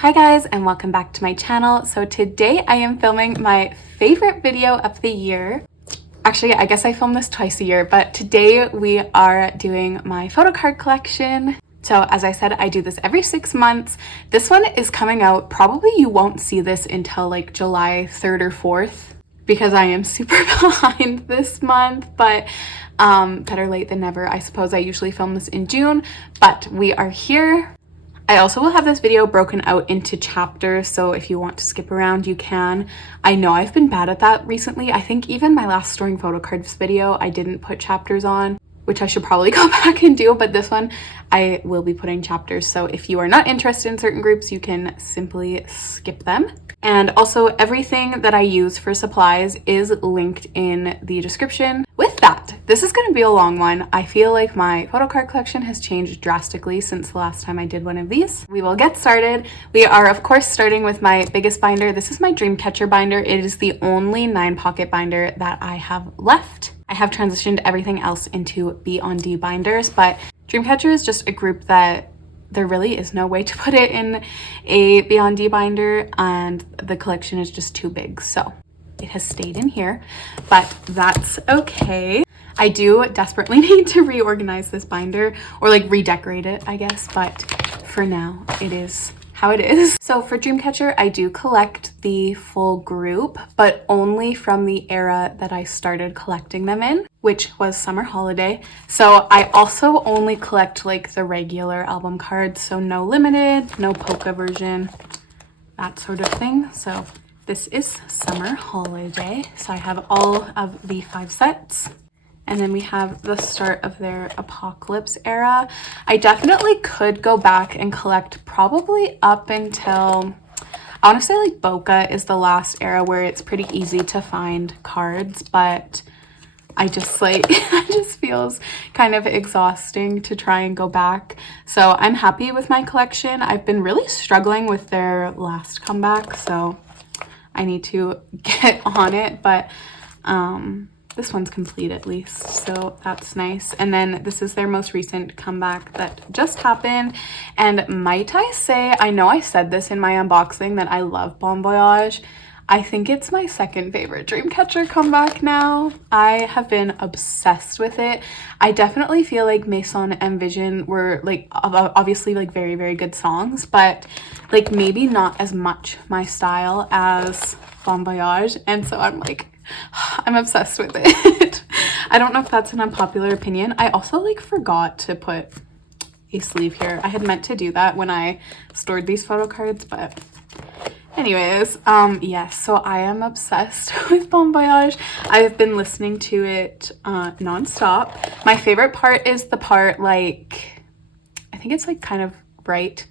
Hi guys, and welcome back to my channel. So today I am filming my favorite video of the year. Actually, I guess I film this twice a year, but today we are doing my photocard collection. So as I said, I do this every 6 months. This one is coming out, probably you won't see this until like July 3rd or 4th because I am super behind this month, but better late than never. I suppose I usually film this in June, but we are here. I also will have this video broken out into chapters, so if you want to skip around, you can. I know I've been bad at that recently. I think even my last storing photocards video, I didn't put chapters on, which I should probably go back and do, but this one I will be putting chapters. So if you are not interested in certain groups, you can simply skip them. And also everything that I use for supplies is linked in the description. With that, this is going to be a long one. I feel like my photocard collection has changed drastically since the last time I did one of these. We will get started. We are of course starting with my biggest binder. This is my dreamcatcher binder. It is the only 9-pocket binder that I have left. I have transitioned everything else into B-on-D binders, but dreamcatcher is just a group that there really is no way to put it in a B-on-D binder, and the collection is just too big, so it has stayed in here, but that's okay. I do desperately need to reorganize this binder, or like redecorate it, I guess, but for now it is how it is. So for Dreamcatcher, I do collect the full group, but only from the era that I started collecting them in, which was summer holiday. So I also only collect like the regular album cards, so no limited, no polka version, that sort of thing. So this is summer holiday. So I have all of the 5 sets. And then we have the start of their apocalypse era. I definitely could go back and collect probably up until, I want to say like Boca is the last era where it's pretty easy to find cards, but I just like, it just feels kind of exhausting to try and go back. So I'm happy with my collection. I've been really struggling with their last comeback, so I need to get on it, but this one's complete at least, so that's nice. And then this is their most recent comeback that just happened. And might I say, I know I said this in my unboxing that I love Bon Voyage. I think it's my second favorite Dreamcatcher comeback now. I have been obsessed with it. I definitely feel like Maison and Vision were like obviously like very, very good songs, but like maybe not as much my style as Bon Voyage. And so I'm like, I'm obsessed with it. I don't know if that's an unpopular opinion. I also like forgot to put a sleeve here. I had meant to do that when I stored these photo cards, but anyways, yes, so I am obsessed with Bon Voyage. I've been listening to it non-stop. My favorite part is the part like, I think it's like kind of right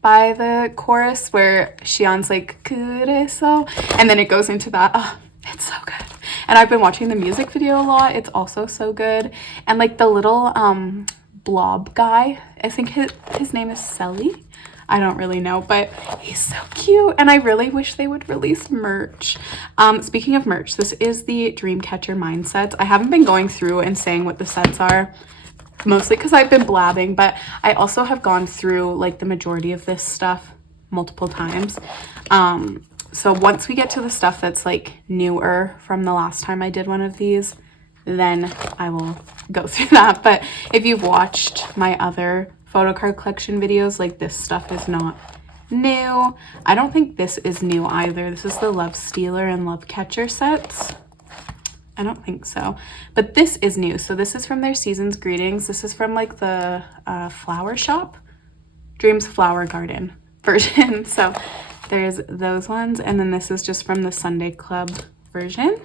by the chorus where Xian's like, "Kureso," and then it goes into that. Oh, it's so good. And I've been watching the music video a lot. It's also so good. And like the little blob guy, I think his name is Selly. I don't really know, but he's so cute. And I really wish they would release merch. Speaking of merch, this is the Dreamcatcher Mind sets. I haven't been going through and saying what the sets are, mostly because I've been blabbing, but I also have gone through like the majority of this stuff multiple times. So once we get to the stuff that's like newer from the last time I did one of these, then I will go through that. But if you've watched my other photocard collection videos, like this stuff is not new. I don't think this is new either. This is the Love Stealer and Love Catcher sets. I don't think so, but this is new. So this is from their Season's Greetings. This is from like the flower shop, Dreams Flower Garden version. So there's those ones, and then this is just from the Sunday Club version,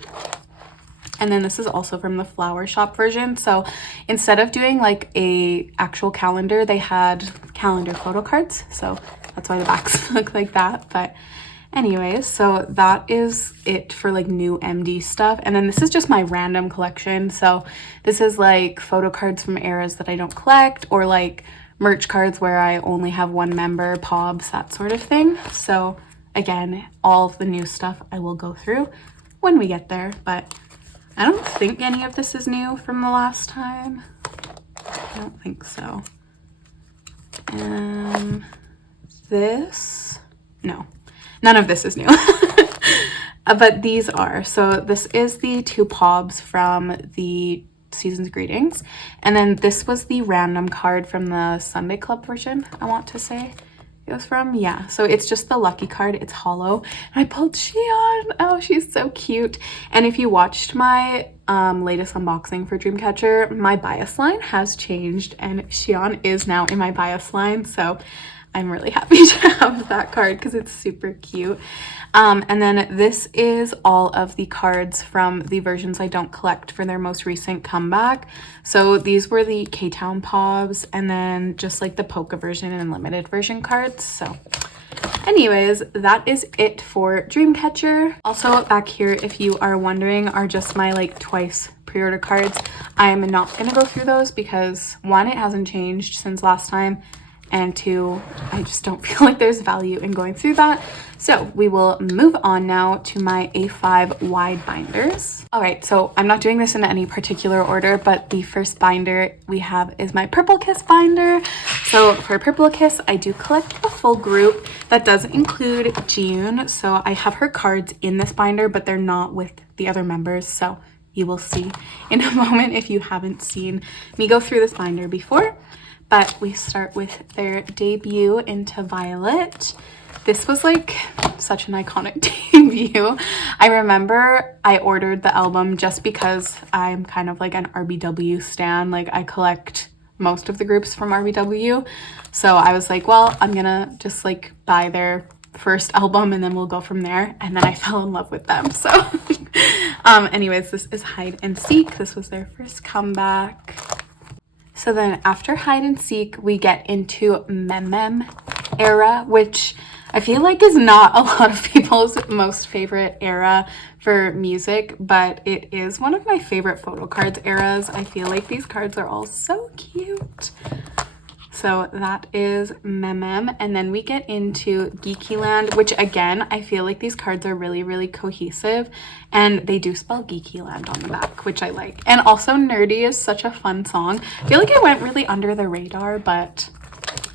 and then this is also from the flower shop version. So instead of doing like a actual calendar, they had calendar photo cards, so that's why the backs look like that. But anyways, so that is it for like new MD stuff. And then this is just my random collection. So this is like photo cards from eras that I don't collect, or like merch cards where I only have one member, pobs, that sort of thing. So again, all of the new stuff I will go through when we get there, but I don't think any of this is new from the last time. I don't think so. This no, none of this is new. But these are, so this is the two pobs from the Season's Greetings, and then this was the random card from the Sunday Club version, I want to say it was from. Yeah, so it's just the lucky card, it's hollow, and I pulled Xion. Oh, she's so cute. And if you watched my latest unboxing for Dreamcatcher, my bias line has changed and Xion is now in my bias line, so I'm really happy to have that card because it's super cute. And then this is all of the cards from the versions I don't collect for their most recent comeback. So these were the K-Town Pobs, and then just like the Polka version and limited version cards. So anyways, that is it for Dreamcatcher. Also back here, if you are wondering, are just my like twice pre-order cards. I'm not gonna go through those because one, it hasn't changed since last time, and two, I just don't feel like there's value in going through that. So we will move on now to my A5 wide binders. All right, so I'm not doing this in any particular order, but the first binder we have is my Purple Kiss binder. So for Purple Kiss, I do collect the full group. That does include June. So I have her cards in this binder, but they're not with the other members. So you will see in a moment if you haven't seen me go through this binder before. But we start with their debut into Violet. This was like such an iconic debut. I remember I ordered the album just because I'm kind of like an RBW stan. Like I collect most of the groups from RBW. So I was like, well, I'm gonna just like buy their first album and then we'll go from there. And then I fell in love with them. So anyways, this is Hide and Seek. This was their first comeback. So then after Hide and Seek, we get into Mem era, which I feel like is not a lot of people's most favorite era for music, but it is one of my favorite photo cards eras. I feel like these cards are all so cute. So that is Mem, and then we get into Geeky Land, which again, I feel like these cards are really, really cohesive, and they do spell Geeky Land on the back, which I like. And also Nerdy is such a fun song. I feel like it went really under the radar, but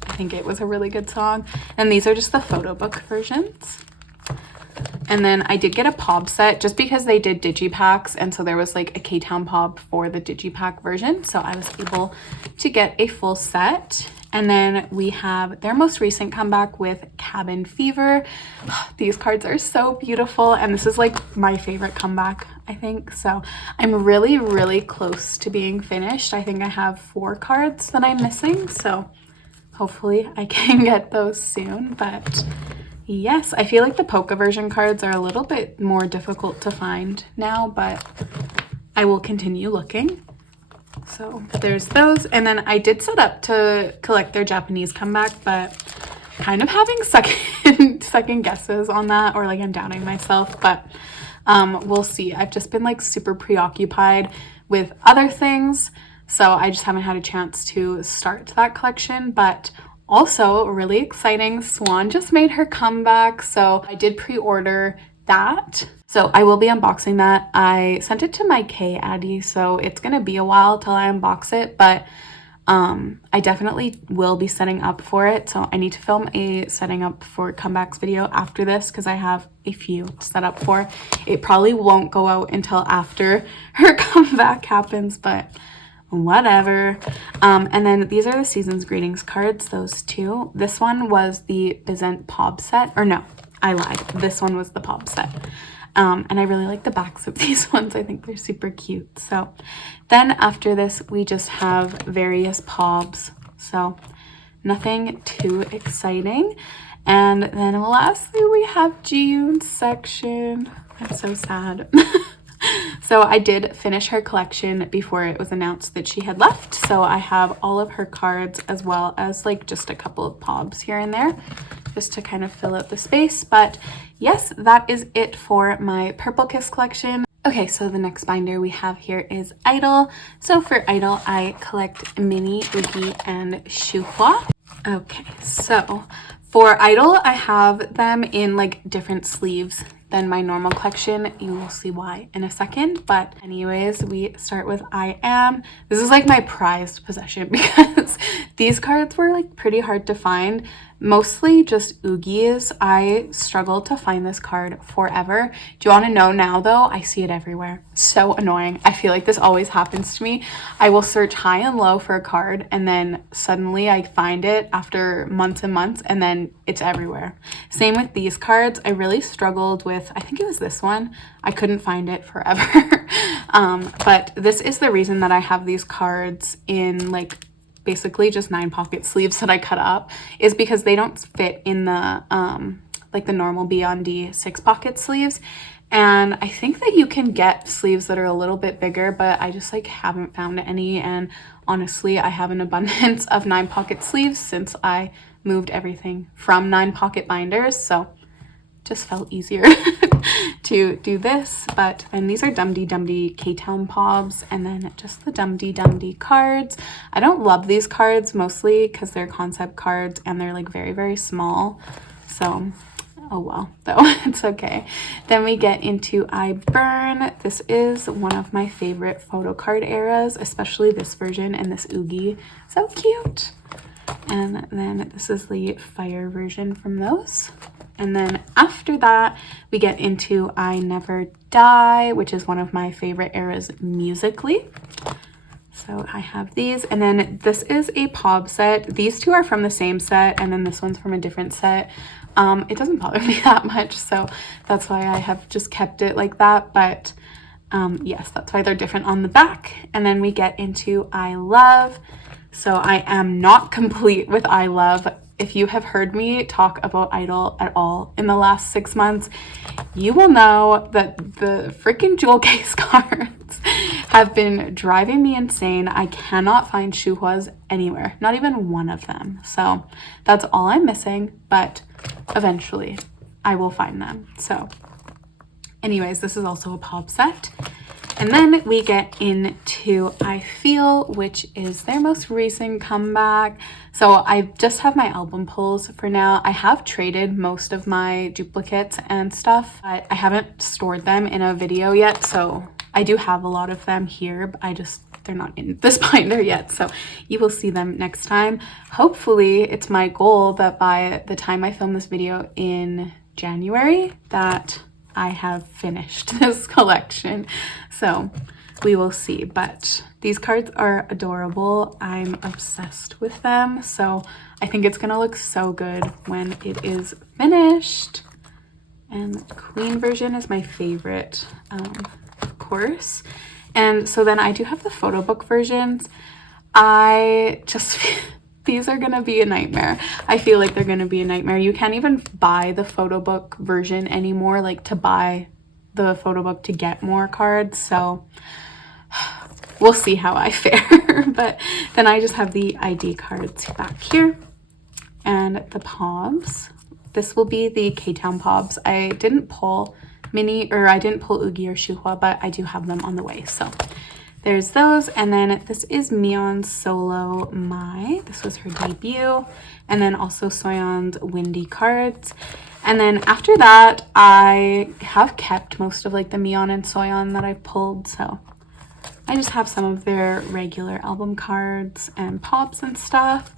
I think it was a really good song. And these are just the photo book versions. And then I did get a Pob set just because they did digipacks, and so there was like a K-Town Pob for the digipack version, so I was able to get a full set. And then we have their most recent comeback with Cabin Fever. These cards are so beautiful, and this is like my favorite comeback, I think. So I'm really, really close to being finished. I think I have 4 cards that I'm missing, so hopefully I can get those soon. But yes, I feel like the Polka version cards are a little bit more difficult to find now, but I will continue looking. So there's those. And then I did set up to collect their Japanese comeback, but kind of having second guesses on that, or like I'm doubting myself, but we'll see. I've just been like super preoccupied with other things, so I just haven't had a chance to start that collection. But also really exciting, Swan just made her comeback, so I did pre-order that. So I will be unboxing that. I sent it to my addy, so it's gonna be a while till I unbox it, but I definitely will be setting up for it. So I need to film a setting up for comebacks video after this because I have a few to set up for. It probably won't go out until after her comeback happens, but whatever. And then these are the Season's Greetings cards, those two. This one was the Bizent Pob set, or no, I lied. This one was the Pob set. And I really like the backs of these ones. I think they're super cute. So then after this, we just have various Pobs. So nothing too exciting. And then lastly, we have Jiyoon's section. I'm so sad. So I did finish her collection before it was announced that she had left. So I have all of her cards as well as like just a couple of Pobs here and there, just to kind of fill out the space. But yes, that is it for my Purple Kiss collection. Okay, so the next binder we have here is i-dle. So for i-dle, I collect Mini, Oogie, and Shuhua. Okay, so for i-dle, I have them in like different sleeves than my normal collection. You will see why in a second. But anyways, we start with I Am. This is like my prized possession because these cards were like pretty hard to find. mostly just oogies. I struggled to find this card forever. Do you want to know now though? I see it everywhere. So annoying. I feel like this always happens to me. I will search high and low for a card and then suddenly I find it after months and months and then it's everywhere. Same with these cards. I really struggled with, I think it was this one. I couldn't find it forever. But this is the reason that I have these cards in like basically just 9 pocket sleeves that I cut up, is because they don't fit in the like the normal B&D 6 pocket sleeves. And I think that you can get sleeves that are a little bit bigger, but I just like haven't found any. And honestly, I have an abundance of 9 pocket sleeves since I moved everything from 9 pocket binders, so just felt easier to do this. But and these are Dum Dee Dum Dee K-Town Pobs, and then just the Dum Dee Dum Dee cards. I don't love these cards mostly because they're concept cards and they're like very, very small. So, oh well, though, it's okay. Then we get into I Burn. This is one of my favorite photo card eras, especially this version and this oogie. So cute. And then this is the fire version from those. And then after that, we get into I Never Die, which is one of my favorite eras musically. So I have these. And then this is a Pob set. These two are from the same set, and then this one's from a different set. It doesn't bother me that much, so that's why I have just kept it like that. But yes, that's why they're different on the back. And then we get into I Love. So I am not complete with I Love. If you have heard me talk about i-dle at all in the last 6 months, you will know that the freaking jewel case cards have been driving me insane. I cannot find shuhuas anywhere, not even one of them. So that's all I'm missing, but eventually I will find them. So anyways, this is also a Pob set. And then we get into I Feel, which is their most recent comeback. So I just have my album pulls for now. I have traded most of my duplicates and stuff, but I haven't stored them in a video yet. So I do have a lot of them here, but they're not in this binder yet. So you will see them next time. Hopefully it's my goal that by the time I film this video in January, that I have finished this collection. So we will see, but these cards are adorable. I'm obsessed with them. So I think it's gonna look so good when it is finished. And the Queen version is my favorite, of course. And so then I do have the photo book versions. I just these are gonna be a nightmare. I feel like they're gonna be a nightmare. You can't even buy the photo book version anymore, like to buy the photo book to get more cards. So we'll see how I fare. But then I just have the ID cards back here and the Pobs. This will be the K-Town Pobs. I didn't pull I didn't pull Oogie or Shuhua, but I do have them on the way. So there's those. And then this is Mion's solo Mai. This was her debut. And then also Soyeon's Windy cards. And then after that, I have kept most of like the Mion and Soyeon that I've pulled. So I just have some of their regular album cards and pops and stuff.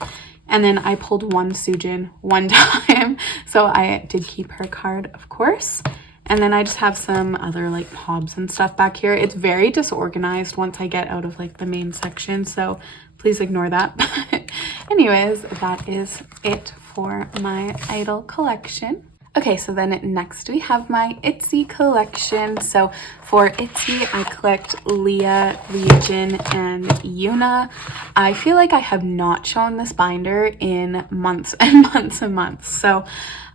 And then I pulled one Sujin one time. So I did keep her card, of course. And then I just have some other like Pobs and stuff back here. It's very disorganized once I get out of like the main section, so please ignore that. But anyways, that is it for my i-dle collection. Okay, so then next we have my itzy collection. So for itzy, I collect Leah, Legion, and Yuna. I feel like I have not shown this binder in months and months and months. So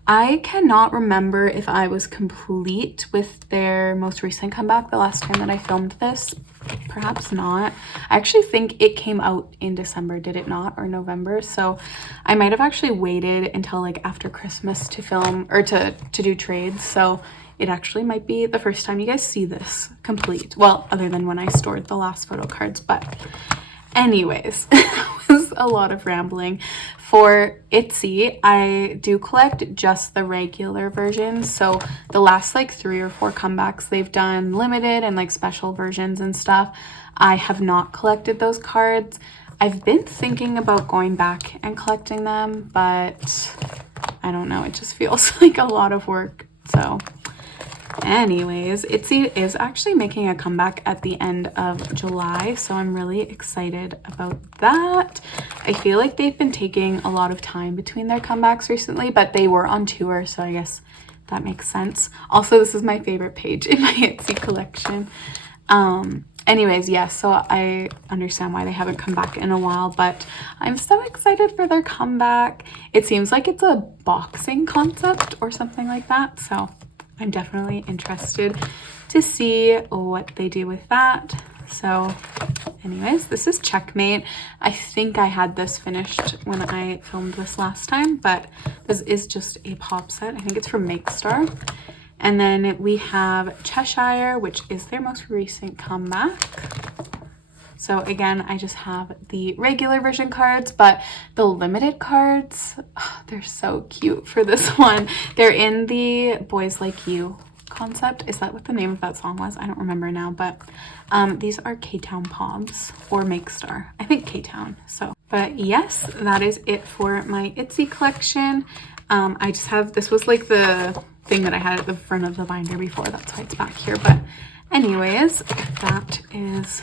I cannot remember if I was complete with their most recent comeback the last time that I filmed this. Perhaps not. I actually think it came out in December, did it not? Or November. So I might have actually waited until like after Christmas to film or to do trades. So it actually might be the first time you guys see this complete. Well, other than when I stored the last photo cards, but anyways, that was a lot of rambling. For itzy, I do collect just the regular versions. So the last like 3 or 4 comebacks, they've done limited and like special versions and stuff. I have not collected those cards. I've been thinking about going back and collecting them, but I don't know, it just feels like a lot of work. So anyways, Itzy is actually making a comeback at the end of July, so I'm really excited about that. I feel like they've been taking a lot of time between their comebacks recently, but they were on tour, so I guess that makes sense. Also, this is my favorite page in my Itzy collection. Anyways, yes, so I understand why they haven't come back in a while, but I'm so excited for their comeback. It seems like it's a boxing concept or something like that, so I'm definitely interested to see what they do with that. So anyways, this is Checkmate. I think I had this finished when I filmed this last time, but this is just a pop set. I think it's from Makestar. And then we have Cheshire, which is their most recent comeback. So again, I just have the regular version cards, but the limited cards, oh, they're so cute for this one. They're in the Boys Like You concept. Is that what the name of that song was? I don't remember now, but these are K-Town Pobs or Makestar. I think K-Town. So, but yes, that is it for my Itzy collection. I just have, this was like the thing that I had at the front of the binder before, that's why it's back here. But anyways, that is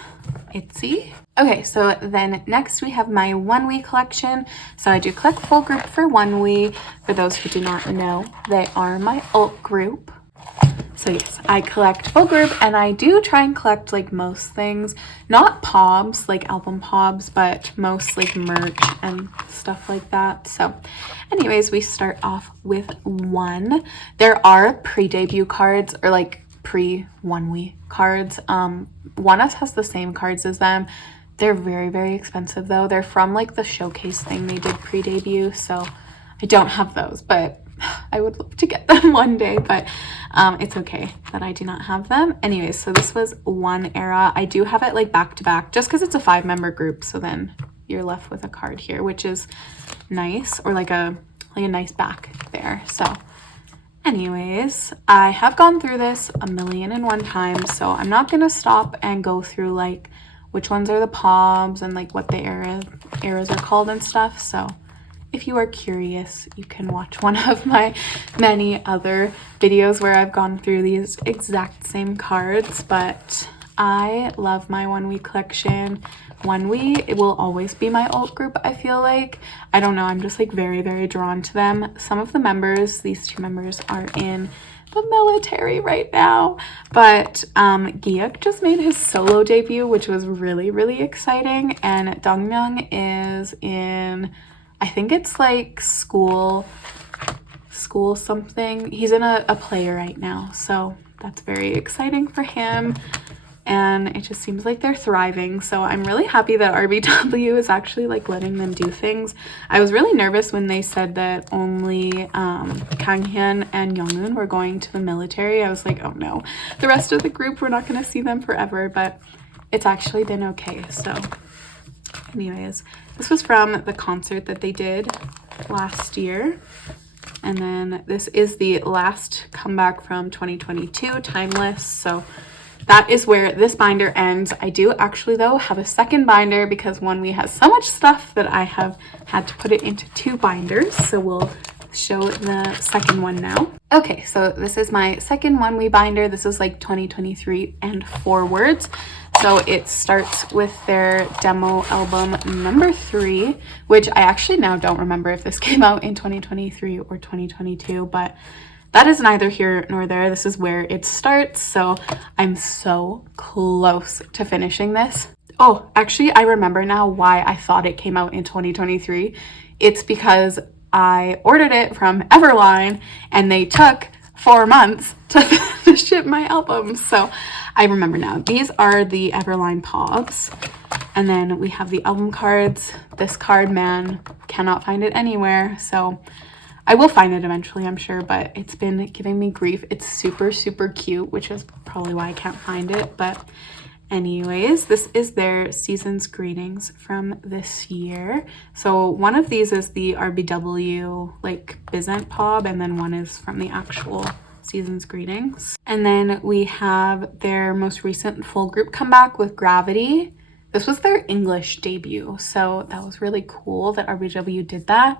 Itzy. Okay, so then next we have my onewe collection. So I do collect full group for onewe. For those who do not know, they are my alt group. So yes, I collect full group, and I do try and collect like most things, not pobs, like album pobs, but most like merch and stuff like that. So anyways, we start off with one. There are pre-debut cards or like pre-onewe cards. Oneus has the same cards as them. They're very, very expensive though. They're from like the showcase thing they did pre-debut, so I don't have those, but I would love to get them one day, but it's okay that I do not have them. Anyways, so this was one era. I do have it like back to back just because it's a 5-member group, so then you're left with a card here, which is nice, or like a nice back there. So anyways, I have gone through this 1,000,001 times, so I'm not gonna stop and go through like which ones are the pobs and like what the eras are called and stuff. So if you are curious, you can watch one of my many other videos where I've gone through these exact same cards, but I love my onewe collection. Onewe, it will always be my alt group, I feel like. I don't know, I'm just like very, very drawn to them. Some of the members, these 2 members, are in the military right now, but Gyeok just made his solo debut, which was really, really exciting, and Dongmyoung is in, I think it's like school something. He's in a play right now, so that's very exciting for him, and it just seems like they're thriving. So I'm really happy that RBW is actually like letting them do things. I was really nervous when they said that only Kanghyun and Youngun were going to the military. I was like, oh no, the rest of the group, we're not going to see them forever, but it's actually been okay. So anyways, this was from the concert that they did last year. And then this is the last comeback from 2022, Timeless. So that is where this binder ends. I do actually though have a second binder because onewe has so much stuff that I have had to put it into 2 binders. So we'll show the second one now. Okay, so this is my second onewe binder. This is like 2023 and forwards. So it starts with their demo album number 3, which I actually now don't remember if this came out in 2023 or 2022, but that is neither here nor there. This is where it starts. So I'm so close to finishing this. Oh, actually, I remember now why I thought it came out in 2023. It's because I ordered it from Everline and they took 4 months to ship my album. So I remember now. These are the Everline Pobs. And then we have the album cards. This card, man, cannot find it anywhere. So I will find it eventually, I'm sure, but it's been giving me grief. It's super, super cute, which is probably why I can't find it. But anyways, this is their season's greetings from this year. So one of these is the RBW like Bizent Pob, and then one is from the actual season's greetings. And then we have their most recent full group comeback with Gravity. This was their English debut, so that was really cool that RBW did that.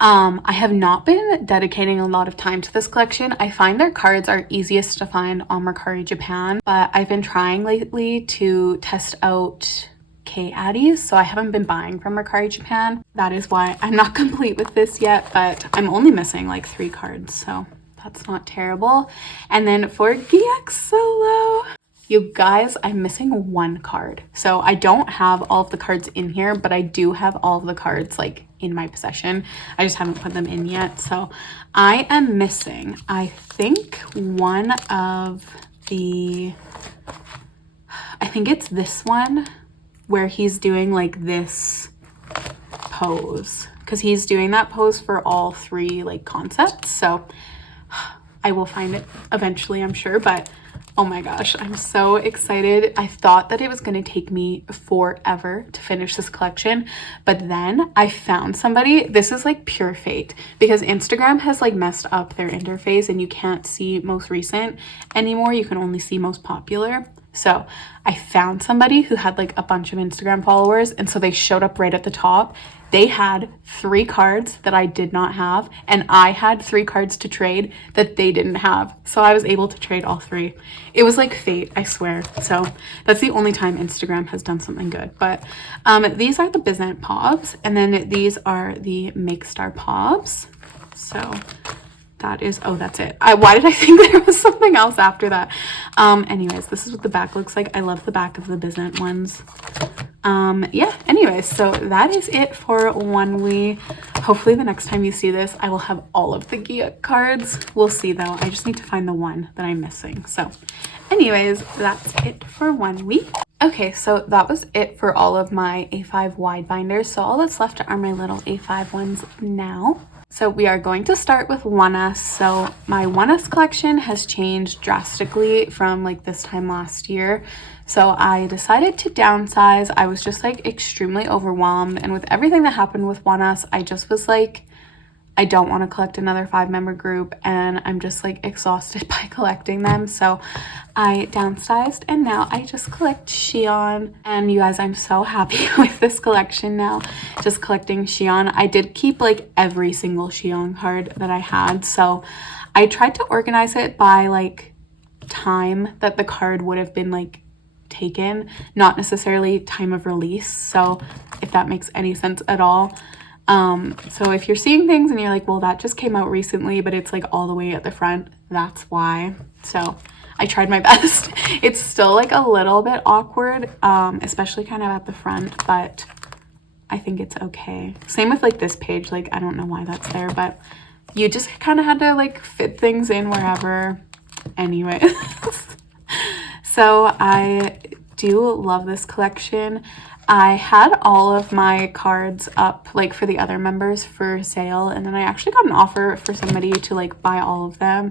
I have not been dedicating a lot of time to this collection. I find their cards are easiest to find on Mercari Japan, but I've been trying lately to test out kaddies, so I haven't been buying from Mercari Japan. That is why I'm not complete with this yet, but I'm only missing like 3 cards, so that's not terrible. And then for GX Solo, you guys, I'm missing 1 card. So I don't have all of the cards in here, but I do have all of the cards like in my possession. I just haven't put them in yet. So I am missing, I think, one of the, I think it's this one where he's doing like this pose, because he's doing that pose for all 3 like concepts. So I will find it eventually, I'm sure, but oh my gosh, I'm so excited. I thought that it was going to take me forever to finish this collection, but then I found somebody. This is like pure fate, because Instagram has like messed up their interface and you can't see most recent anymore. You can only see most popular. So I found somebody who had like a bunch of Instagram followers, and so they showed up right at the top. They had 3 cards that I did not have, and I had 3 cards to trade that they didn't have. So I was able to trade all 3. It was like fate, I swear. So that's the only time Instagram has done something good. But these are the Bizant Pobs, and then these are the Make Star Pobs. So that is, oh, that's it. Why did I think there was something else after that? Anyways, this is what the back looks like. I love the back of the Bizant ones. Yeah, anyways, so that is it for onewe. Hopefully the next time you see this, I will have all of the GX cards. We'll see though. I just need to find the one that I'm missing. So anyways, that's it for onewe. Okay, so that was it for all of my A5 wide binders. So all that's left are my little A5 ones now. So we are going to start with oneus. So my oneus collection has changed drastically from like this time last year. So I decided to downsize. I was just like extremely overwhelmed, and with everything that happened with oneus, I just was like, I don't want to collect another 5-member group, and I'm just like exhausted by collecting them. So I downsized, and now I just collect Shion. And you guys, I'm so happy with this collection now, just collecting Shion. I did keep like every single Shion card that I had, so I tried to organize it by like time that the card would have been like taken, not necessarily time of release, so if that makes any sense at all. So if you're seeing things and you're like, well, that just came out recently, but it's like all the way at the front, that's why. So I tried my best. It's still like a little bit awkward, especially kind of at the front, but I think it's okay. Same with like this page, like I don't know why that's there, but you just kind of had to like fit things in wherever. Anyway. So I do love this collection. I had all of my cards up like for the other members for sale, and then I actually got an offer for somebody to like buy all of them.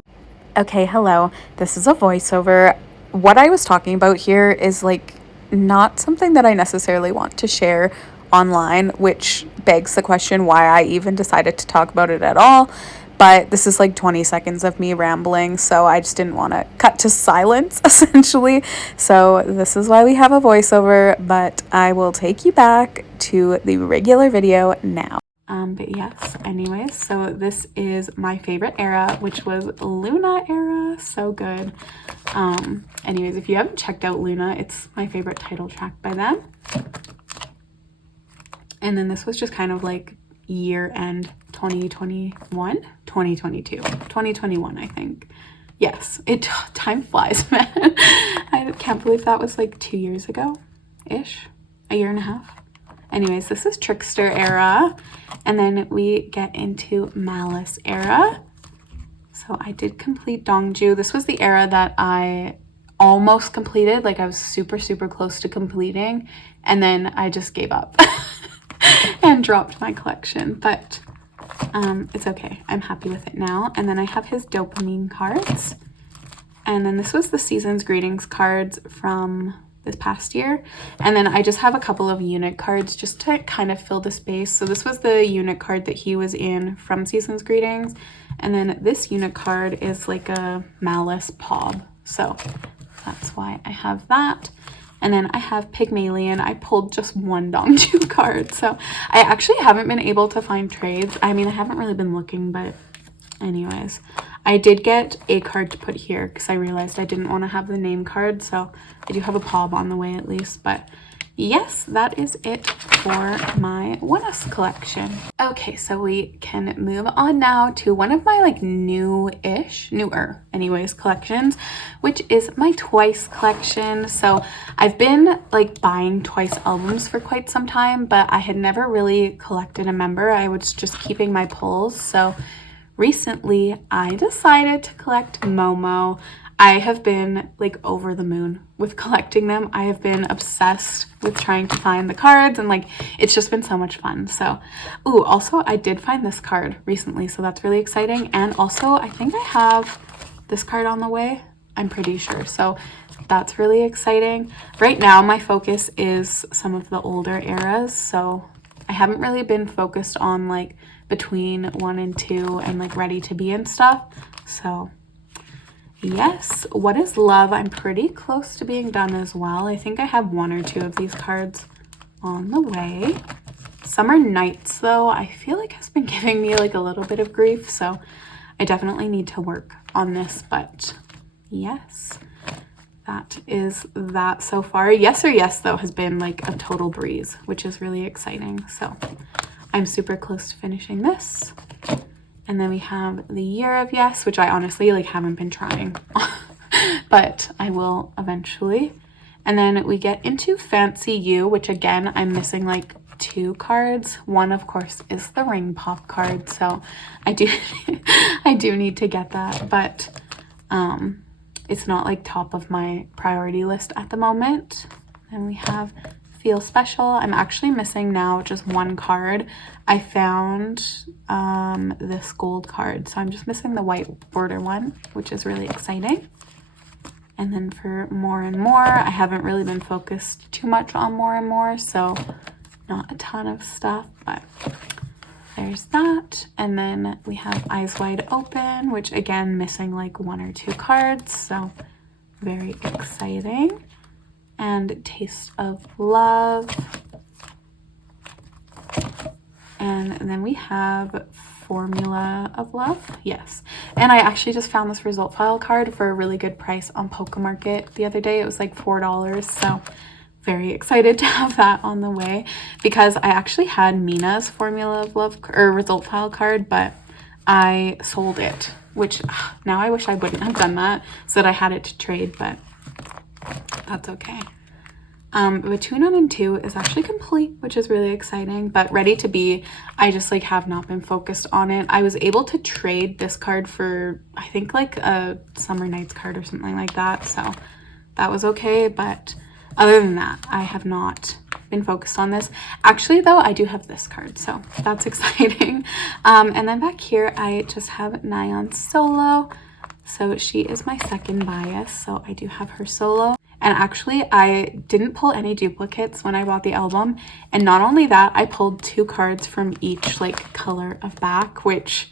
Okay, hello. This is a voiceover. What I was talking about here is like not something that I necessarily want to share online, which begs the question why I even decided to talk about it at all. But this is like 20 seconds of me rambling, so I just didn't want to cut to silence, essentially. So this is why we have a voiceover, but I will take you back to the regular video now. But yes, anyways, so this is my favorite era, which was Luna era. So good. Anyways, if you haven't checked out Luna, it's my favorite title track by them. And then this was just kind of like year end 2021, I think. Yes, time flies, man. I can't believe that was like 2 years ago ish, a year and a half. Anyways, this is Trickster era, and then we get into Malice era. So I did complete Dongju. This was the era that I almost completed, like I was super close to completing, and then I just gave up and dropped my collection, but it's okay. I'm happy with it now. And then I have his dopamine cards, and then this was the Season's Greetings cards from this past year, and then I just have a couple of unit cards just to kind of fill the space. So this was the unit card that he was in from Season's Greetings, and then this unit card is like a Malice Pob, so that's why I have that. And then I have Pygmalion. I pulled just one Dongju card, so I actually haven't been able to find trades. I mean, I haven't really been looking, but anyways, I did get a card to put here because I realized I didn't want to have the name card, so I do have a pob on the way at least. But yes, that is it for my oneus collection. Okay, so we can move on now to one of my like newer anyways collections, which is my Twice collection. So I've been like buying Twice albums for quite some time, but I had never really collected a member. I was just keeping my pulls. So recently I decided to collect Momo. I have been like over the moon with collecting them. I have been obsessed with trying to find the cards, and like it's just been so much fun. So, ooh, also I did find this card recently, so that's really exciting. And also I think I have this card on the way, I'm pretty sure. So that's really exciting. Right now my focus is some of the older eras, so I haven't really been focused on like between 1 and 2 and like Ready to Be and stuff. So yes, What is Love? I'm pretty close to being done as well. I think I have 1 or 2 of these cards on the way. Summer Nights, though, I feel like has been giving me like a little bit of grief, so I definitely need to work on this. But yes, that is that so far. Yes or Yes, though, has been like a total breeze, which is really exciting. So I'm super close to finishing this. And then we have the Year of Yes, which I honestly like haven't been trying, but I will eventually. And then we get into Fancy You, which again, I'm missing like 2 cards. One, of course, is the ring pop card. So I do, I do need to get that, but it's not like top of my priority list at the moment. And we have Feel Special. I'm actually missing now just 1 card. I found this gold card, so I'm just missing the white border one, which is really exciting. And then for More and More, I haven't really been focused too much on More and More, so not a ton of stuff, but there's that. And then we have Eyes Wide Open, which again, missing like 1 or 2 cards, so very exciting. And Taste of Love. And then we have Formula of Love. Yes. And I actually just found this result file card for a really good price on Pokemarket the other day. It was like $4. So very excited to have that on the way, because I actually had Mina's Formula of Love or result file card, but I sold it, which now I wish I wouldn't have done that so that I had it to trade, but that's okay. Between 1 and 2 is actually complete, which is really exciting, but Ready to Be, I just like have not been focused on it. I was able to trade this card for, I think like a Summer Nights card or something like that, so that was okay, but other than that, I have not been focused on this. Actually though, I do have this card, so that's exciting. And then back here, I just have Nyan Solo. So she is my second bias, so I do have her solo. And actually, I didn't pull any duplicates when I bought the album. And not only that, I pulled 2 cards from each like color of back, which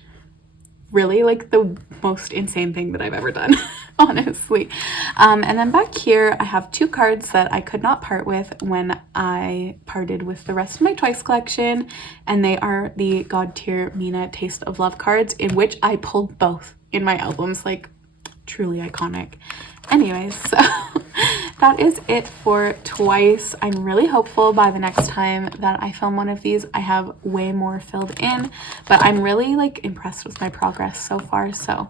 really like the most insane thing that I've ever done, honestly. And then back here, I have 2 cards that I could not part with when I parted with the rest of my Twice collection. And they are the God Tier Mina Taste of Love cards, in which I pulled both in my albums, like truly iconic. Anyways, so that is it for Twice. I'm really hopeful by the next time that I film one of these, I have way more filled in, but I'm really like impressed with my progress so far. So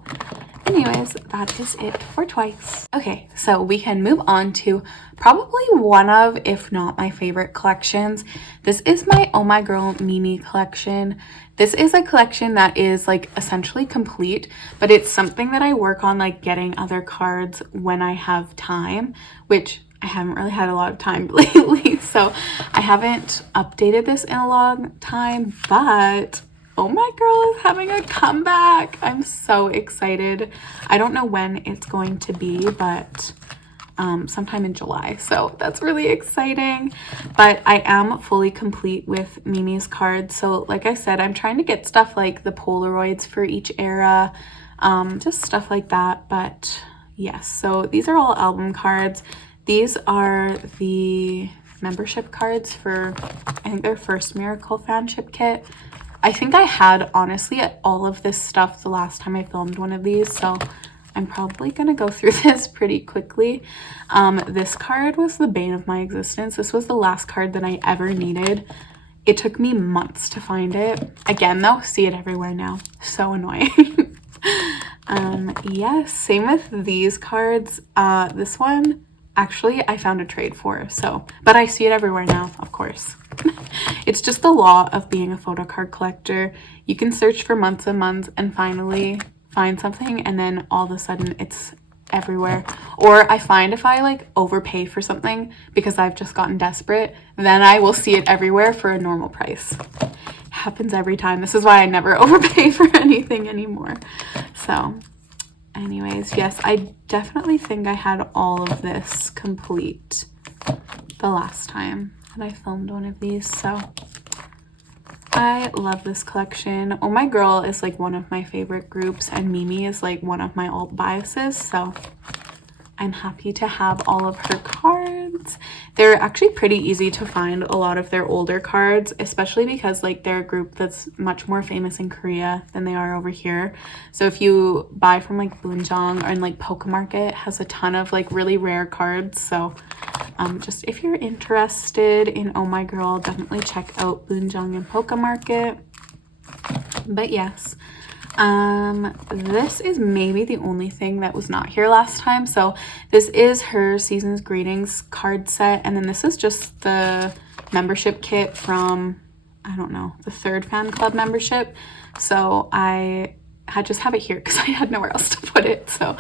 anyways, that is it for Twice. Okay, so we can move on to probably one of, if not my favorite collections. This is my Oh My Girl Mimi collection. This is a collection that is like essentially complete, but it's something that I work on like getting other cards when I have time, which I haven't really had a lot of time lately, so I haven't updated this in a long time, but Oh My Girl is having a comeback. I'm so excited. I don't know when it's going to be, but sometime in July, so that's really exciting. But I am fully complete with Mimi's cards, so like I said, I'm trying to get stuff like the Polaroids for each era, just stuff like that. But yes, so these are all album cards. These are the membership cards for, I think, their first Miracle fanship kit. I think I had, honestly, all of this stuff the last time I filmed one of these, so I'm probably gonna go through this pretty quickly. This card was the bane of my existence. This was the last card that I ever needed. It took me months to find it. Again, though, see it everywhere now. So annoying. Yes, same with these cards. This one, actually, I found a trade for, so, but I see it everywhere now, of course. It's just the law of being a photocard collector. You can search for months and months and finally find something, and then all of a sudden it's everywhere. Or I find if I like overpay for something because I've just gotten desperate, then I will see it everywhere for a normal price. It happens every time. This is why I never overpay for anything anymore. So anyways, yes, I definitely think I had all of this complete the last time that I filmed one of these, so I love this collection. Oh My Girl is like one of my favorite groups, and Mimi is like one of my alt biases, so I'm happy to have all of her cards. They're actually pretty easy to find a lot of their older cards, especially because like they're a group that's much more famous in Korea than they are over here. So if you buy from like Boonjong, or in like Pokemarket has a ton of like really rare cards. So just if you're interested in Oh My Girl, definitely check out Boonjong and Pokemarket. But yes, this is maybe the only thing that was not here last time. So this is her Season's Greetings card set, and then this is just the membership kit from, I don't know, the 3rd fan club membership. So I had just have it here because I had nowhere else to put it. So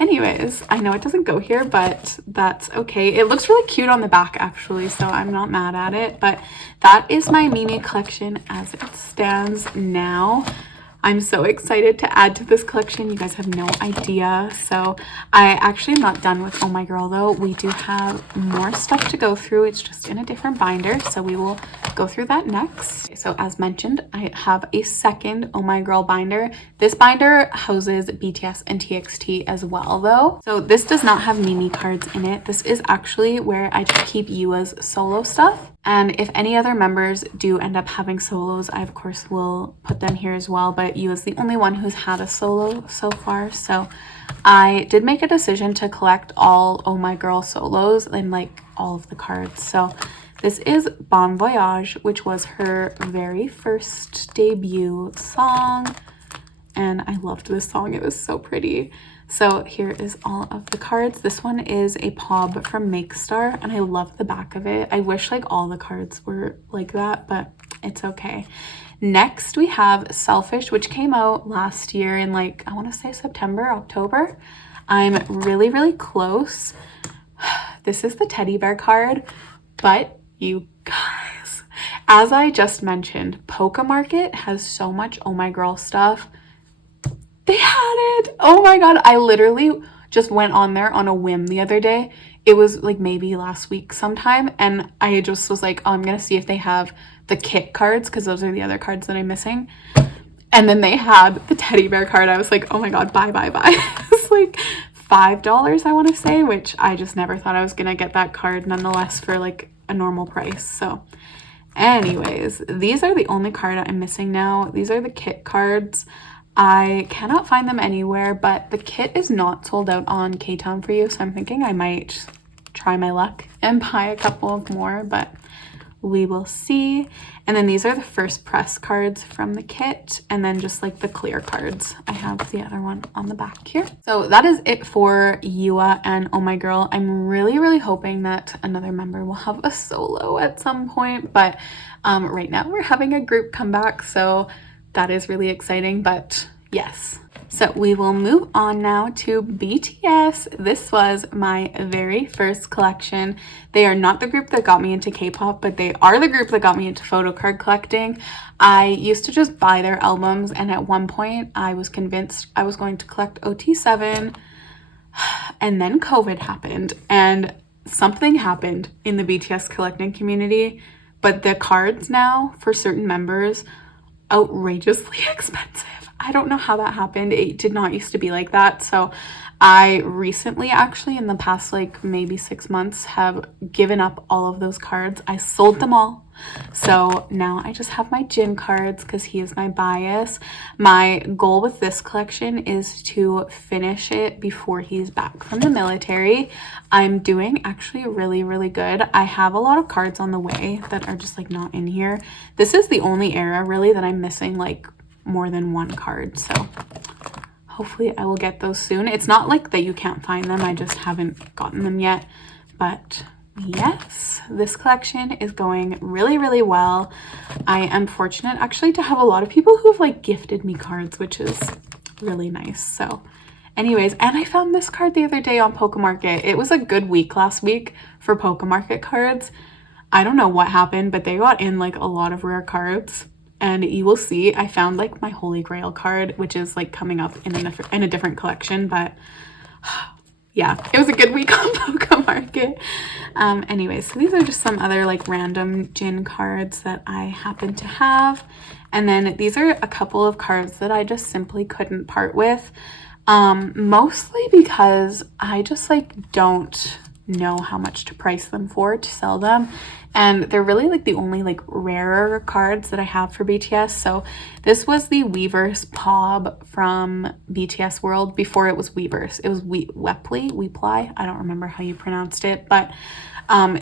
anyways, I know it doesn't go here, but that's okay. It looks really cute on the back actually, so I'm not mad at it. But that is my Mimi collection as it stands now. I'm so excited to add to this collection. You guys have no idea. So I actually am not done with Oh My Girl though. We do have more stuff to go through. It's just in a different binder, so we will go through that next. So as mentioned, I have a second Oh My Girl binder. This binder houses BTS and TXT as well though. So this does not have Mimi cards in it. This is actually where I just keep Yua's solo stuff. And if any other members do end up having solos, I of course will put them here as well, but Yu is the only one who's had a solo so far. So I did make a decision to collect all Oh My Girl solos and like all of the cards. So this is Bon Voyage, which was her very first debut song. And I loved this song. It was so pretty. So here is all of the cards. This one is a POB from Makestar, and I love the back of it. I wish like all the cards were like that, but it's okay. Next we have Selfish, which came out last year in like, I want to say September, October. I'm really close. This is the teddy bear card, but you guys, as I just mentioned, Pokemarket has so much Oh My Girl stuff. They had it. Oh my god, I literally just went on there on a whim the other day. It was like maybe last week sometime, and I just was like, oh, I'm gonna see if they have the kit cards, because those are the other cards that I'm missing. And then they had the teddy bear card. I was like, oh my god, buy. It's like $5, I want to say, which I just never thought I was gonna get that card nonetheless for like a normal price. So anyways, these are the only card I'm missing now. These are the kit cards. I cannot find them anywhere, but the kit is not sold out on K-Town for You, so I'm thinking I might try my luck and buy a couple of more, but we will see. And then these are the first press cards from the kit, and then just like the clear cards. I have the other one on the back here. So that is it for Yua and Oh My Girl. I'm really hoping that another member will have a solo at some point, but right now we're having a group comeback, so that is really exciting. But yes, so we will move on now to BTS. This was my very first collection. They are not the group that got me into K-pop, but they are the group that got me into photocard collecting. I used to just buy their albums, and at one point I was convinced I was going to collect OT7, and then COVID happened and something happened in the BTS collecting community. But the cards now for certain members, outrageously expensive. I don't know how that happened. It did not used to be like that. So I recently, actually in the past like maybe 6 months, have given up all of those cards. I sold them all. So now I just have my Jin cards because he is my bias. My goal with this collection is to finish it before he's back from the military. I'm doing actually really, really good. I have a lot of cards on the way that are just like not in here. This is the only era really that I'm missing like more than one card. So hopefully I will get those soon. It's not like that you can't find them. I just haven't gotten them yet. But yes, this collection is going really, really well. I am fortunate actually to have a lot of people who have like gifted me cards, which is really nice. So anyways, and I found this card the other day on Pokemarket. It was a good week last week for Pokemarket cards. I don't know what happened, but they got in like a lot of rare cards. And you will see I found like my Holy Grail card, which is like coming up in a different collection. But yeah, it was a good week on Pokemarket. Anyways, so these are just some other like random Jin cards that I happen to have. And then these are a couple of cards that I just simply couldn't part with. Mostly because I just like don't know how much to price them for to sell them, and they're really like the only like rarer cards that I have for BTS. So this was the Weverse Pob from BTS World before it was Weverse. It was Weeply. I don't remember how you pronounced it, but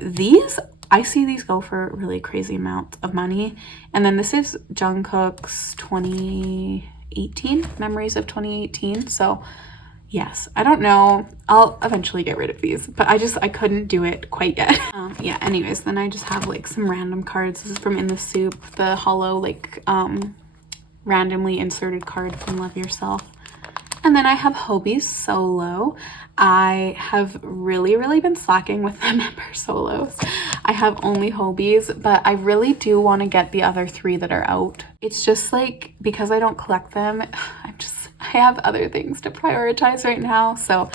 these, I see these go for a really crazy amount of money. And then this is Jungkook's 2018 Memories of 2018. So yes, I don't know. I'll eventually get rid of these, but I couldn't do it quite yet. Yeah, anyways, then I just have like some random cards. This is from In the Soup, the hollow like randomly inserted card from Love Yourself. And then I have Hobie's solo. I have really, really been slacking with the member solos. I have only Hobie's, but I really do want to get the other 3 that are out. It's just like, because I don't collect them, I have other things to prioritize right now. So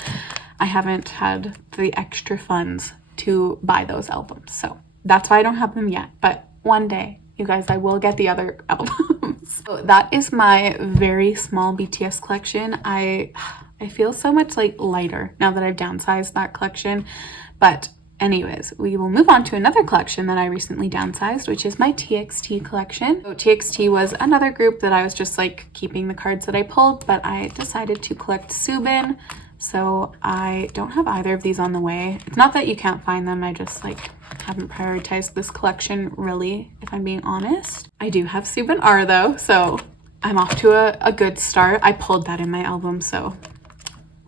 I haven't had the extra funds to buy those albums. So that's why I don't have them yet. But one day, you guys, I will get the other albums. So that is my very small BTS collection. I feel so much like lighter now that I've downsized that collection. But anyways, we will move on to another collection that I recently downsized, which is my TXT collection. So TXT was another group that I was just like keeping the cards that I pulled, but I decided to collect Subin. So I don't have either of these on the way. It's not that you can't find them, I just like haven't prioritized this collection really, if I'm being honest. I do have Subin R though, so I'm off to a good start. I pulled that in my album, so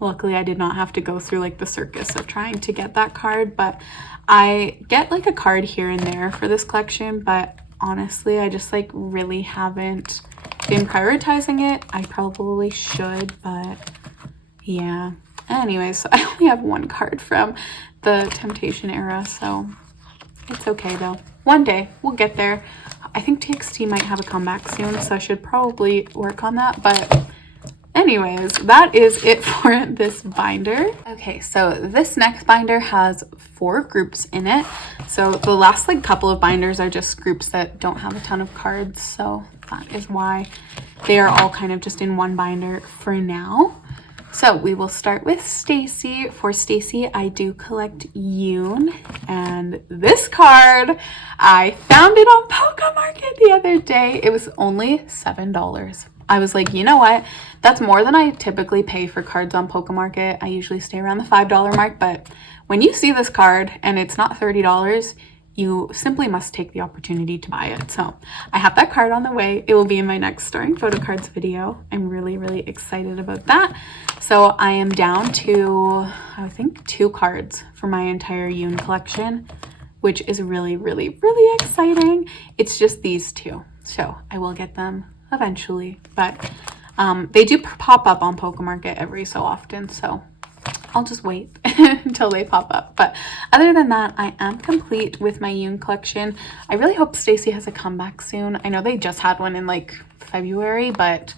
luckily I did not have to go through like the circus of trying to get that card. But I get like a card here and there for this collection, but honestly I just like really haven't been prioritizing it. I probably should, but yeah. Anyways, so I only have one card from the Temptation era, so it's okay though. One day we'll get there. I think TXT might have a comeback soon, so I should probably work on that. But anyways, that is it for this binder. Okay, so this next binder has 4 groups in it. So the last like couple of binders are just groups that don't have a ton of cards, so that is why they are all kind of just in one binder for now. So we will start with stayc. For stayc, I do collect Yoon, and this card, I found it on Pokemarket the other day. It was only $7. I was like, you know what? That's more than I typically pay for cards on Pokemarket. I usually stay around the $5 mark, but when you see this card and it's not $30, you simply must take the opportunity to buy it. So I have that card on the way. It will be in my next Starring Photocards video. I'm really, really excited about that. So I am down to, I think, 2 cards for my entire Yoon collection, which is really, really, really exciting. It's just these 2. So I will get them eventually, but they do pop up on Pokemarket every so often, so I'll just wait until they pop up. But other than that, I am complete with my Yoon collection. I really hope stayc has a comeback soon. I know they just had one in like February, but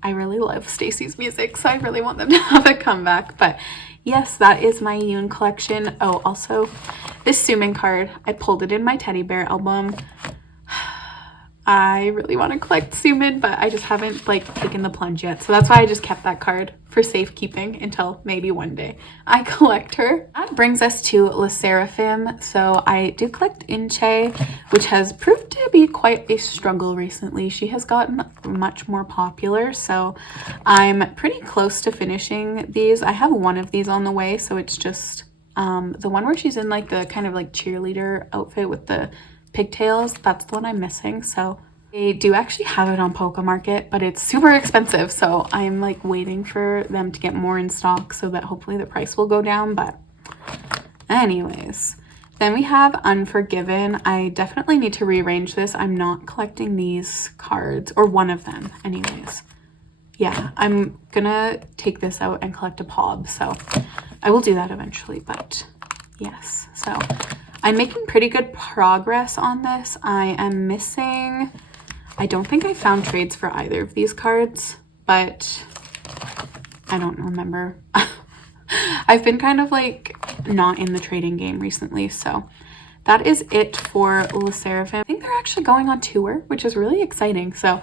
I really love stayc's music, so I really want them to have a comeback. But yes, that is my Yoon collection. Oh, also this Sumin card, I pulled it in my teddy bear album. I really want to collect Sumin, but I just haven't like taken the plunge yet. So that's why I just kept that card for safekeeping until maybe one day I collect her. That brings us to sserafim. So I do collect Inche, which has proved to be quite a struggle recently. She has gotten much more popular, so I'm pretty close to finishing these. I have one of these on the way, so it's just the one where she's in like the kind of like cheerleader outfit with the pigtails. That's the one I'm missing. So they do actually have it on Poke Market, but it's super expensive, so I'm like waiting for them to get more in stock so that hopefully the price will go down. But anyways, then we have Unforgiven. I definitely need to rearrange this. I'm not collecting these cards, or one of them anyways. Yeah, I'm gonna take this out and collect a POB, so I will do that eventually. But yes, so I'm making pretty good progress on this. I am missing, I don't think I found trades for either of these cards, but I don't remember. I've been kind of like not in the trading game recently, so that is it for sserafim. I think they're actually going on tour, which is really exciting. So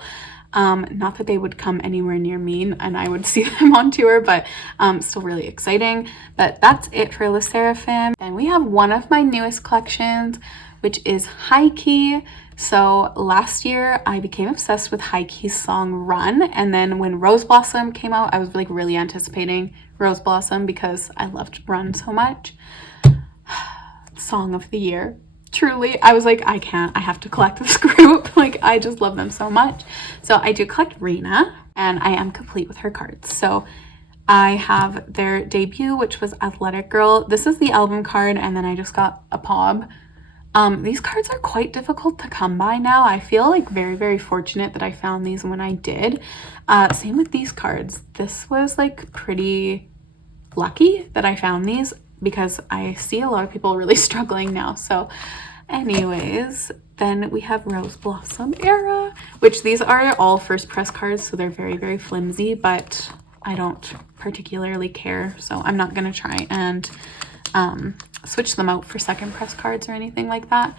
not that they would come anywhere near me and I would see them on tour, but still really exciting. But that's it for sserafim. And we have one of my newest collections, which is High-Key. So last year I became obsessed with High-Key's song Run, and then when Rose Blossom came out, I was like really anticipating Rose Blossom because I loved Run so much. Song of the year. Truly, I was like, I have to collect this group. Like, I just love them so much. So I do collect Rena, and I am complete with her cards. So I have their debut, which was Athletic Girl. This is the album card, and then I just got a POB. These cards are quite difficult to come by now. I feel like very, very fortunate that I found these when I did. Same with these cards. This was like pretty lucky that I found these, because I see a lot of people really struggling now. So anyways, then we have Rose Blossom Era, which these are all first press cards, so they're very, very flimsy, but I don't particularly care, so I'm not gonna try and switch them out for second press cards or anything like that.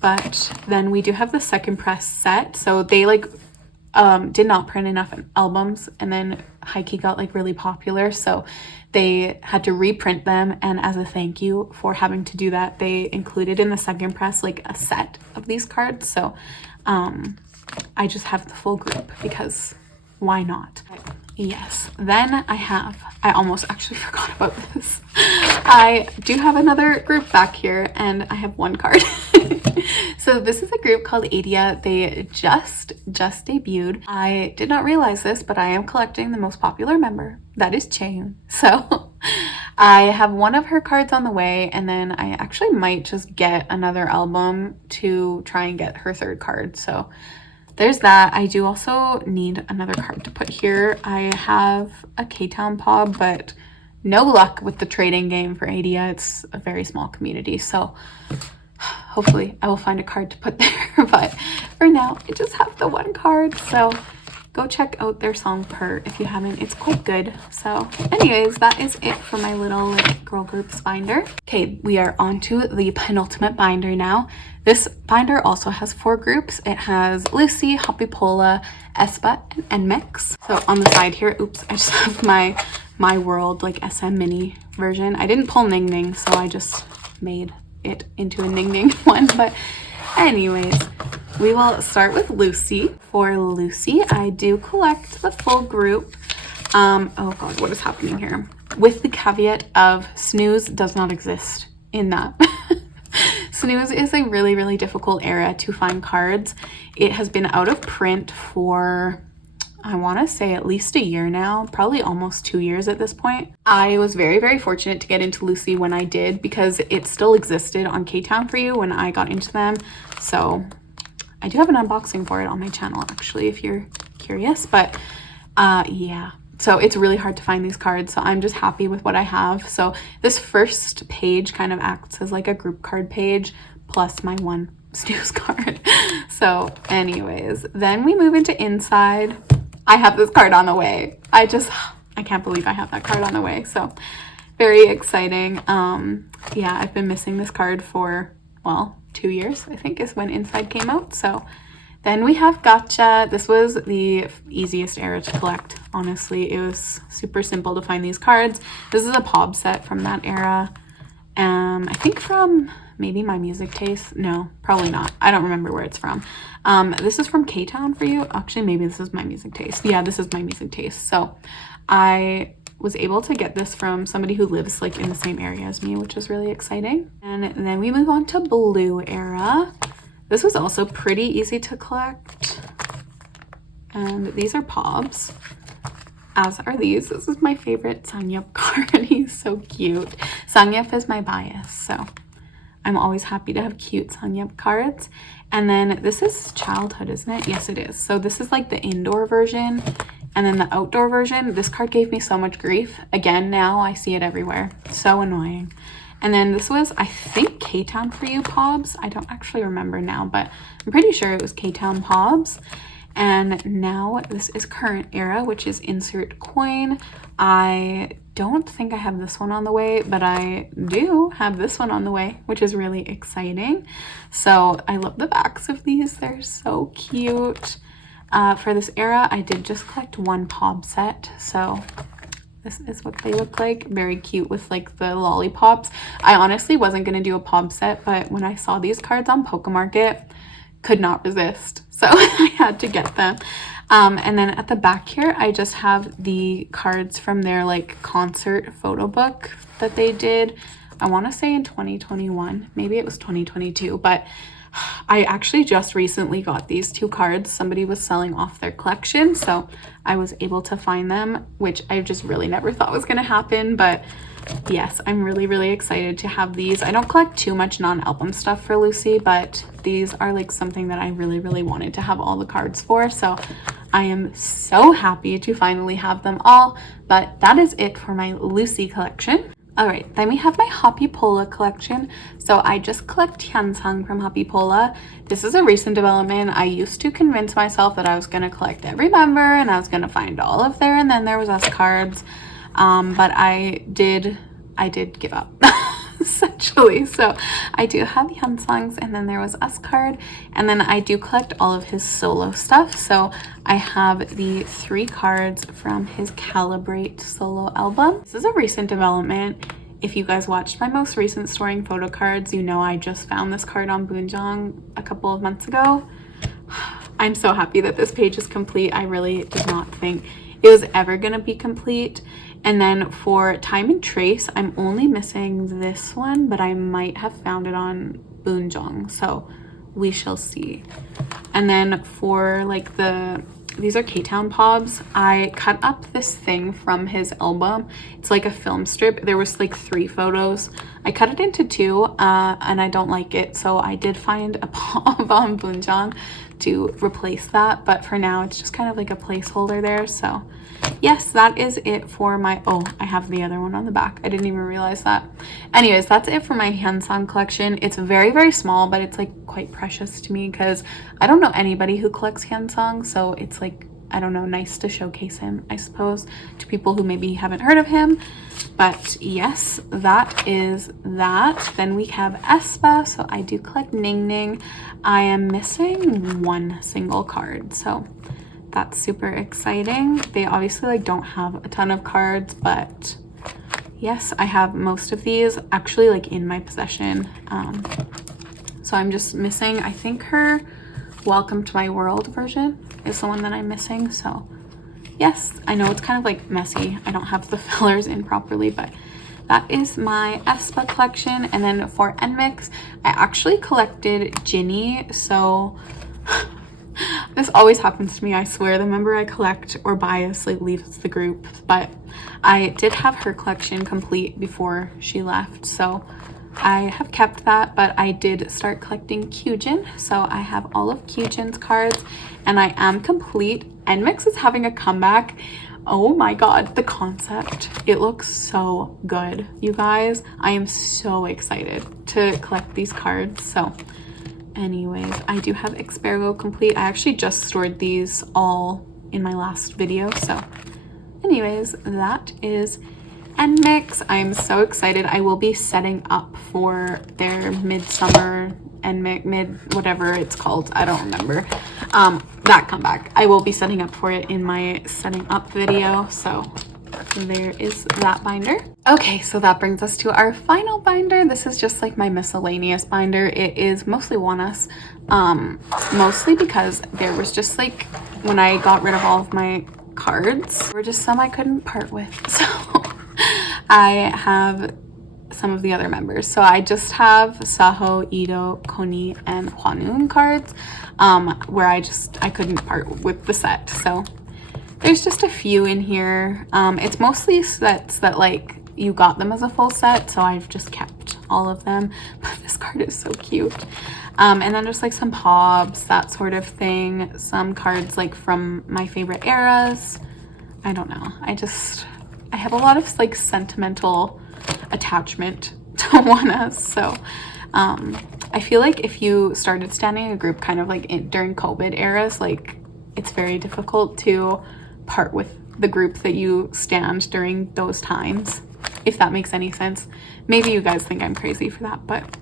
But then we do have the second press set, so they like did not print enough albums, and then High-Key got like really popular, so they had to reprint them, and as a thank you for having to do that, they included in the second press like a set of these cards. So I just have the full group because why not? Yes, then I almost actually forgot about this. I do have another group back here, and I have one card. So this is a group called Adya. They just debuted. I did not realize this, but I am collecting the most popular member. That is Chain. So I have one of her cards on the way, and then I actually might just get another album to try and get her third card. So there's that. I do also need another card to put here. I have a K-Town POB, but no luck with the trading game for Adya. It's a very small community, so hopefully I will find a card to put there. But for now, I just have the one card, so go check out their song Purr if you haven't. It's quite good. So anyways, that is it for my little like girl groups binder. Okay, we are on to the penultimate binder now. This binder also has 4 groups. It has Lucy, Hoppipolla, aespa, and nmixx. So on the side here, oops, I just have my world like SM mini version. I didn't pull Ning Ning, so I just made it into a Ning Ning one. But anyways, we will start with Lucy. For Lucy, I do collect the full group. Oh god, what is happening here? With the caveat of snooze does not exist in that. Snooze is a really, really difficult era to find cards. It has been out of print for, I want to say, at least a year now, probably almost 2 years at this point. I was very, very fortunate to get into Lucy when I did, because it still existed on K-Town for You when I got into them. So I do have an unboxing for it on my channel, actually, if you're curious. But yeah, so it's really hard to find these cards, so I'm just happy with what I have. So this first page kind of acts as like a group card page plus my one snooze card. So anyways, then we move into Inside. I have this card on the way. I can't believe I have that card on the way. So very exciting. Yeah, I've been missing this card for, well, 2 years, I think, is when Inside came out. So Then we have Gotcha. This was the easiest era to collect, honestly. It was super simple to find these cards. This is a Pob set from that era. I think from maybe My Music Taste. No, probably not. I don't remember where it's from. This is from K-Town for you. Actually, maybe this is My Music Taste. Yeah, this is My Music Taste. So I was able to get this from somebody who lives like in the same area as me, which is really exciting. And then we move on to Blue era. This was also pretty easy to collect. And these are Pobs, as are these. This is my favorite Sangyup card. He's so cute. Sangyup is my bias, so I'm always happy to have cute Sangyup cards. And then this is Childhood, isn't it? Yes, it is. So this is like the indoor version. And then the outdoor version, this card gave me so much grief. Again, now I see it everywhere. So annoying. And then this was, I think, K-Town for you Pobs. I don't actually remember now, but I'm pretty sure it was K-Town Pobs. And now this is current era, which is Insert Coin. I don't think I have this one on the way, but I do have this one on the way, which is really exciting. So I love the backs of these. They're so cute. For this era, I did just collect one Pob set. So this is what they look like. Very cute with like the lollipops. I honestly wasn't going to do a Pob set, but when I saw these cards on Pokemarket, could not resist. So I had to get them. And then at the back here, I just have the cards from their like concert photo book that they did. I want to say in 2021, maybe it was 2022, but I actually just recently got these two cards. Somebody was selling off their collection, so I was able to find them, which I just really never thought was going to happen. But yes, I'm really excited to have these. I don't collect too much non-album stuff for Lucy, but these are like something that I really wanted to have all the cards for. So I am so happy to finally have them all. But that is it for my Lucy collection. All right, then we have my hoppipolla collection. So I just collect Hyansang from hoppipolla. This is a recent development. I used to convince myself that I was going to collect every member and I was going to find all of their and then there was us cards. But I did give up essentially. So I do have Hyansangs and then there was us card, and then I do collect all of his solo stuff. So I have the 3 cards from his Calibrate solo album. This is a recent development. If you guys watched my most recent Storing Photocards, you know I just found this card on Boonjong a couple of months ago. I'm so happy that this page is complete. I really did not think it was ever gonna be complete. And then for Time and Trace, I'm only missing this one, but I might have found it on Boonjong, so we shall see. And then for like these are K-Town Pobs. I cut up this thing from his album. It's like a film strip. There was like 3 photos. I cut it into 2 and I don't like it, so I did find a Pob on Boonjong to replace that, but for now it's just kind of like a placeholder there. So yes, that is it for my, oh, I have the other one on the back. I didn't even realize that. Anyways, that's it for my Hyansang collection. It's very small, but it's like quite precious to me because I don't know anybody who collects Hyansang, so it's like, I don't know, nice to showcase him, I suppose, to people who maybe haven't heard of him. But yes, that is that. Then we have aespa, so I do collect Ning Ning. I am missing 1 single card, so that's super exciting. They obviously like don't have a ton of cards, but yes, I have most of these actually like in my possession. So I'm just missing, I think her Welcome to My World version is the one that I'm missing. So yes, I know it's kind of like messy. I don't have the fillers in properly, but that is my aespa collection. And then for nmixx, I actually collected Ginny. So this always happens to me, I swear. The member I collect or bias like leaves the group, but I did have her collection complete before she left, so I have kept that. But I did start collecting Kyujin, so I have all of Kyujin's cards and I am complete. nmixx is having a comeback. Oh my god, the concept, it looks so good, you guys. I am so excited to collect these cards. So anyways, I do have Expergo complete. I actually just stored these all in my last video. So anyways, that is nmixx. I'm so excited. I will be setting up for their midsummer nmixx, whatever it's called, I don't remember. that comeback. I will be setting up for it in my setting up video, so there is that binder. Okay, so that brings us to our final binder. This is just like my miscellaneous binder. It is mostly oneus, mostly because there was just like, when I got rid of all of my cards, there were just some I couldn't part with. So I have some of the other members. So I just have Saho, i-dle, Koni, and Hwanun cards, where I couldn't part with the set. So there's just a few in here. It's mostly sets that like you got them as a full set, so I've just kept all of them. But this card is so cute. And then just like some pobs, that sort of thing. Some cards like from my favorite eras. I don't know. I have a lot of like sentimental attachment to oneus. So I feel like if you started standing a group kind of like during COVID eras, like it's very difficult to part with the group that you stand during those times, if that makes any sense. Maybe you guys think I'm crazy for that, but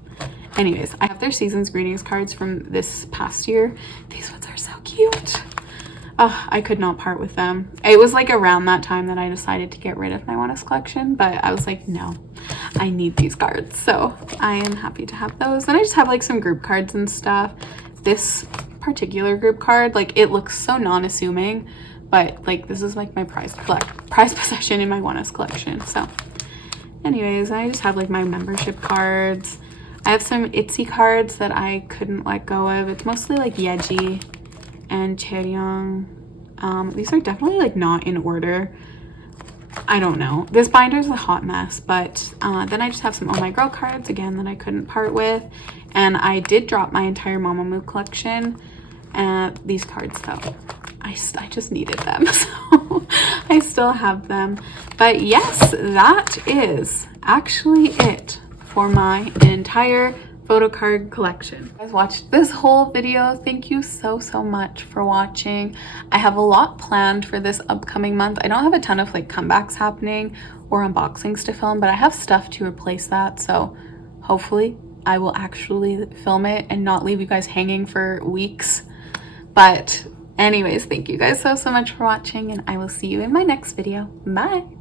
anyways, I have their season's greetings cards from this past year. These ones are so cute. Oh, I could not part with them. It was like around that time that I decided to get rid of my oneus collection, but I was like, no, I need these cards. So I am happy to have those. Then I just have like some group cards and stuff. This particular group card, like it looks so non-assuming, but like this is like my prized possession in my oneus collection. So anyways, I just have like my membership cards. I have some itzy cards that I couldn't let go of. It's mostly like Yeji and Chaeryeong. These are definitely like not in order. I don't know. This binder is a hot mess, but then I just have some Oh My Girl cards again that I couldn't part with. And I did drop my entire Mamamoo collection. These cards though, I just needed them, so I still have them. But yes, that is actually it for my entire photocard collection. If you guys watched this whole video, thank you so much for watching. I have a lot planned for this upcoming month. I don't have a ton of like comebacks happening or unboxings to film, but I have stuff to replace that, so hopefully I will actually film it and not leave you guys hanging for weeks. But anyways, thank you guys so much for watching, and I will see you in my next video. Bye.